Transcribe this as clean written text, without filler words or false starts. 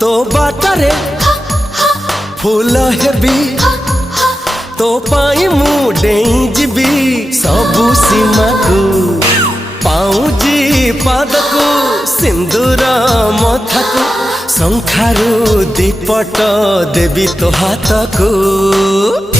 तो बाटरे फूल हेबी तो पाई मु डेई जीवी सबु सीमा को पाऊजी पाद को सिंदूर मथा को शंखारू दीपट देवी तो हाथ को।